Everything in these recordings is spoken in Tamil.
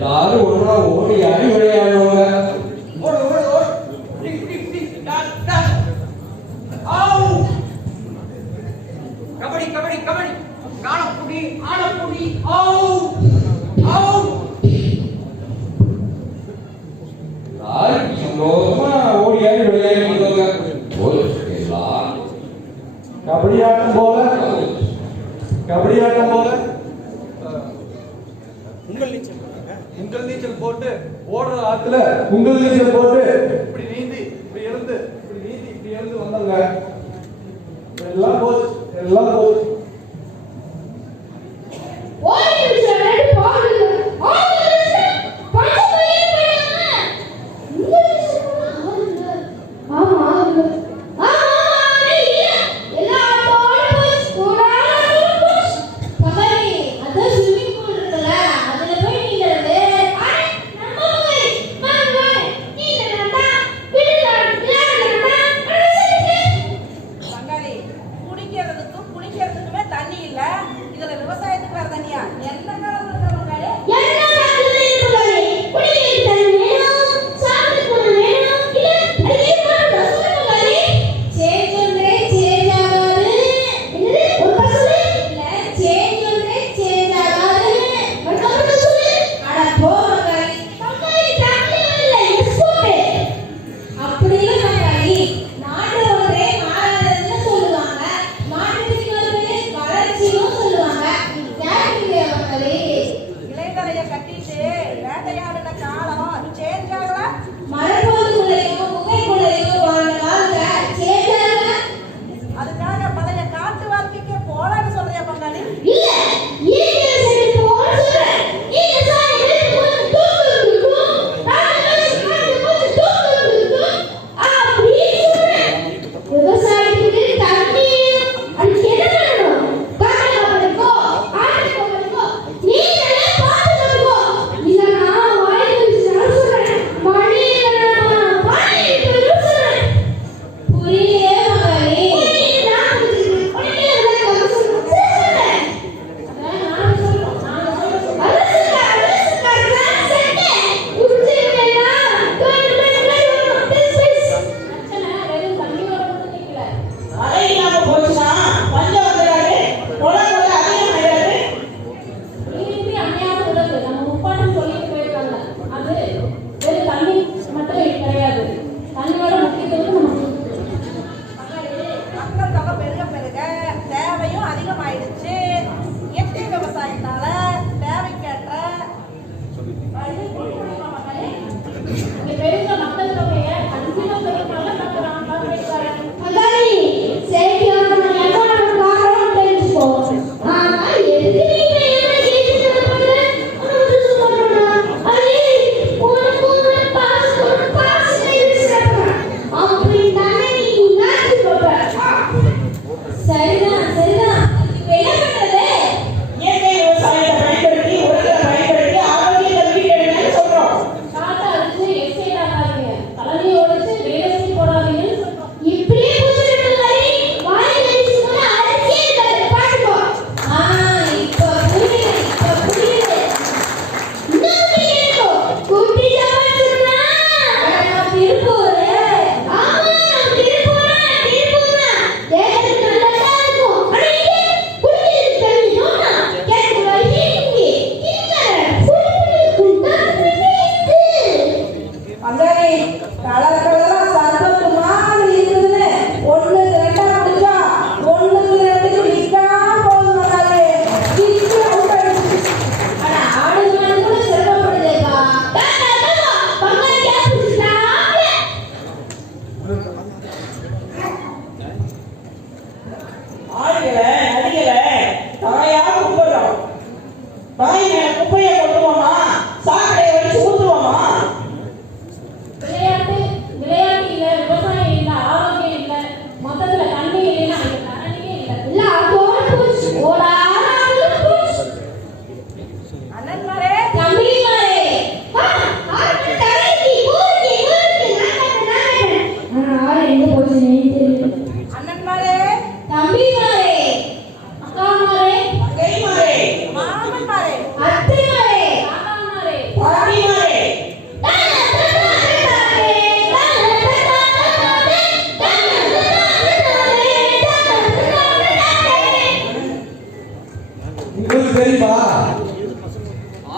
எல்லாரும் ஒன்றா ஓடி ஆடி விளையாடுவாங்க. ஓடு ஓடு ஓடு. கபடி கபடி கபடி. காணப்புடி ஆனப்புடி. ஓடி ஆடி விளையாடுவாங்க. கபடியாட்டம் போல உங்கள் நீச்சல் போட்டு ஓடுற ஆத்துல உங்கள் நீச்சல் போட்டு இப்படி நீந்தி இப்படி எழுந்து இப்படி நீந்தி இப்படி எழுந்து வந்தாங்க. எல்லாம் போச்சு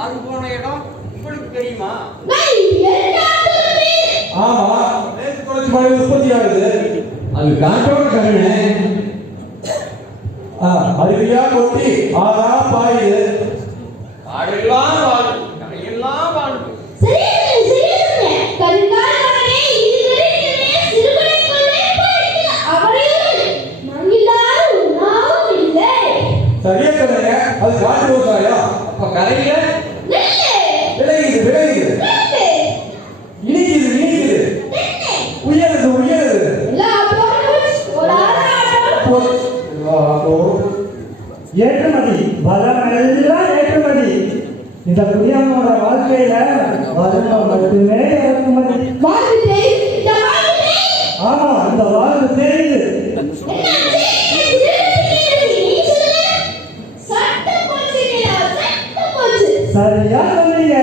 மாறி போன இடம் உங்களுக்கு தெரியுமா? ஆமா, நேற்று தொடர்ச்சி மழை உற்பத்தி ஆகுது. அது காட்டோட கண்ணு. அருவியா கொட்டி ஆறா பாயுது. காடெல்லாம் வாழ்வு, கரையெல்லாம் வாழ்வு. சரியா சொன்னீங்க. அது காட்டு விவசாயம். அப்ப கரையில விளையுது இனிக்குது உயருது ஏற்றுமதி வளம் எல்லாம் ஏற்றுமதி. இந்த குடியானோட வாழ்க்கையில வளம் மட்டுமே இறக்குமதி. ஆமா, இந்த வாழ்வு தெரியுது. சரியா சொன்னீங்க.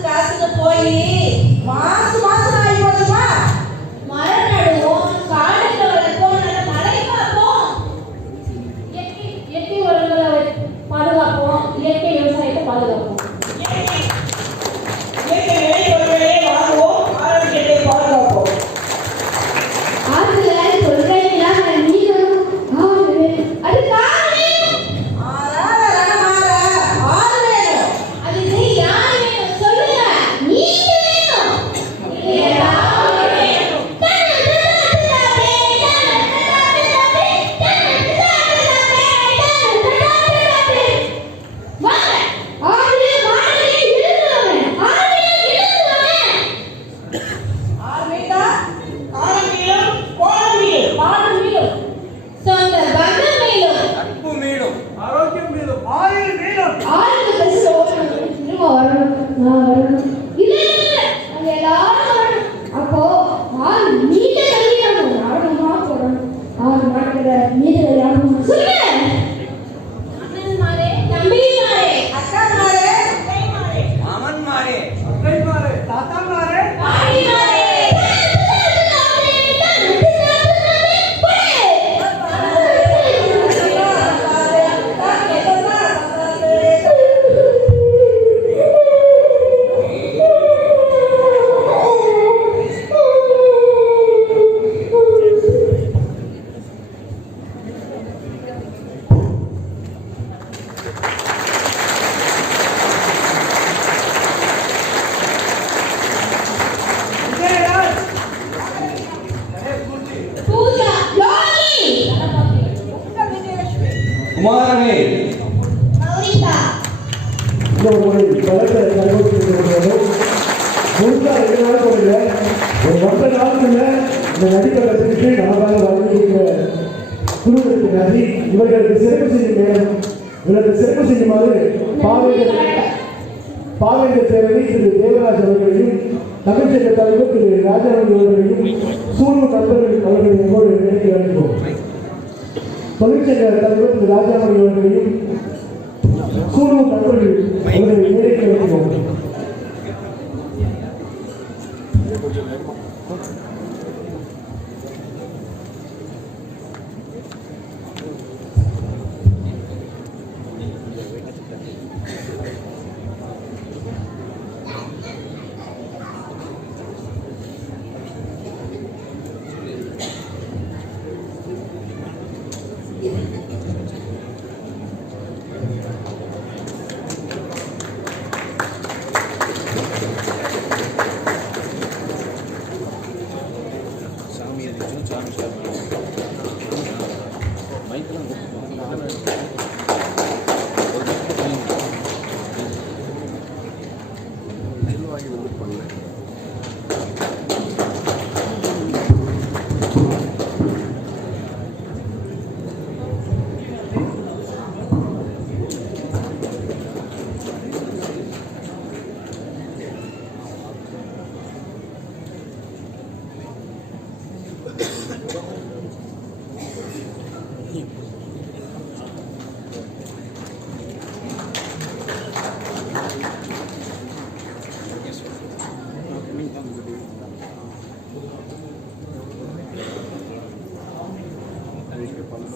காசு போய் மாசம் ஆகி போச்சுமா. மரம் நடுவோம், காடுகளை வளர்ப்போம், நல்ல மழை பார்ப்போம், இயற்கை உரங்களை பாதுகாப்போம், இயற்கை விவசாயத்தை பாதுகாப்போம். இயற்கை விளைபொருட்களை வாங்குவோம், ஆரோக்கியத்தை பாதுகாப்போம். ஆற்றுல கொள்கையெல்லாம் நீரும் அது காரணம். ஆறாத ரணமாற ஆறு வேணும். அதுக்கு யார் வேணும் சொல்லுங்க. நீங்க வேணும். ஆறு மீட்டா காலம் மீளும், கோலம் மீளும். பாடம் மீளும், சொந்த பந்தம் மீளும், நட்பு மீளும். ஆரோக்கியம் மீதும் ஆயுள் மீதும். ஆளுங்க பஸ் ஓடணும், திரும்ப வரணும், நான் வரணும். இல்ல அங்க எல்லாரும் வரணும். அப்போ ஆள் நீண்ட கல்யாணம் நாடகமா போடணும். 6 நாட்கள நீண்ட கல்யாணம் சொல்லுங்க. அண்ணன்மாரே, தம்பிமாரே, அக்காமாரே, அத்தைமாரே, மாமன்மாரே, அத்தைமாரே, தாத்தாமாரே, பாடிமாரே. பூஜா யோகி குமாரனே, மௌரிதா இந்த ஒரு வழக்கை கண்டுபிடிக்கிறது முழுக்கா 2 நாள் போடல. ஒரு 1 நாளுக்குள்ள இந்த நடிப்பை கற்றுக்கிட்டு நமக்காக வழங்கியிருக்கிற குழுவிற்கு நன்றி. இவர்களுக்கு சிறப்பு செய்யும் நேரம். இவர்களுக்கு சிறப்பு செய்யுமாறு பாவேந்தர் பேரவை திரு தேவராஜ் அவர்களையும், தமிழ்ச்சங்க தலைவர் திரு ராஜாராணி அவர்களையும், சூழல் நண்பர்கள் அவர்களை எங்களோடு நினைத்து அழைப்போம். தொழிற்சங்க தலைவர் திரு ராஜாராணி அவர்களையும், சூழல் நண்பர்கள் அவர்களை நினைத்து அழைப்போம்.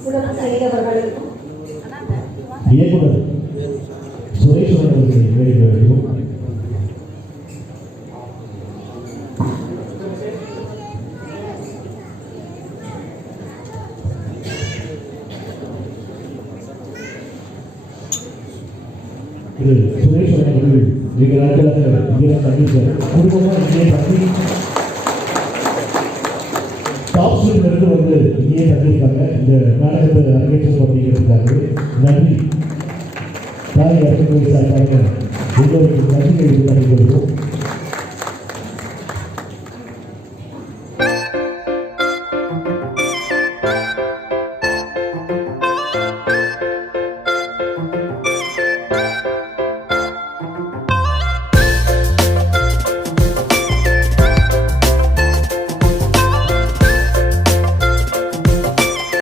உடன் செய்தவர்களுக்கும் இயக்குனர் சுரேஸ்வரன் அவர்களை வெளியிட வேண்டும். இது சுரேஸ்வரன் அவர்கள் மிக நாட்களாக இங்கே தங்கியிருக்கார். குடும்பமாக இங்கே தங்கி டாப் ஸ்கூலிலிருந்து வந்து இங்கேயே தங்கியிருக்காங்க. இந்த நாடகத்தை அரங்கேற்றம் அப்படிங்கிறதுக்காக நன்றி. தாய் அரசு சார்பாக எங்களுக்கு நன்றிகளை தெரிவித்துக் கொள்கிறோம்.